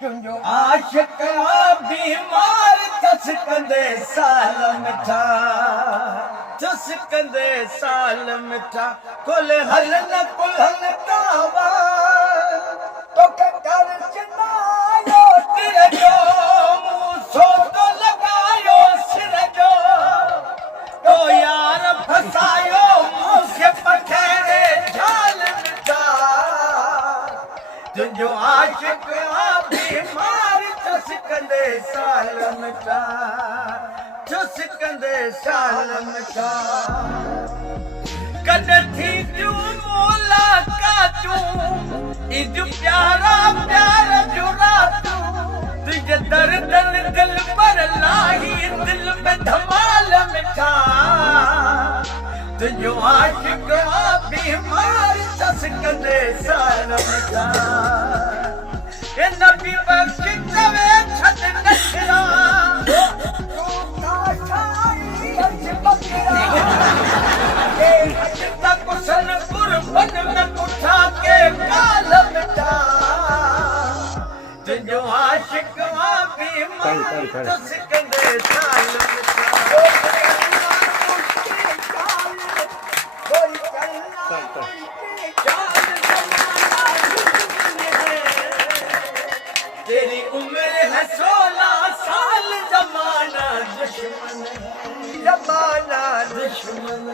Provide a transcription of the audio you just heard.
तुंहिंजो आशिक बीमार तस कंदे साल मिठा तस कंदे साल मिठा कुल हलन कुल्हन कावा तोखे कर चिनायो तिर जो मुंह सोटो लगायो सिर जो तो यार फसायो मूंखे पखेड़े झाल मिठा तुंहिंजो आशिक बीमार तस कंदे साल मिठा तस कंदे साल मिठा कॾहिं थींदियूं मुलाक़ातूं इज प्यारा प्यार जो रातूं तुंहिंजे दर्दनि दिल पर लाही दिल में धमाल मिठा तुंहिंजो आशिक बीमार तस कंदे साल मिठा ए नबी बख्श कवे छद नखरा तू ठाठाई हज बकरा ए हज तक सन कुर्बन में उठा के काल मिटा तुंहिंजो आशिक बीमार तस कंदे साल मिठा तेरी उम्र है 16 साल जमाना दुश्मन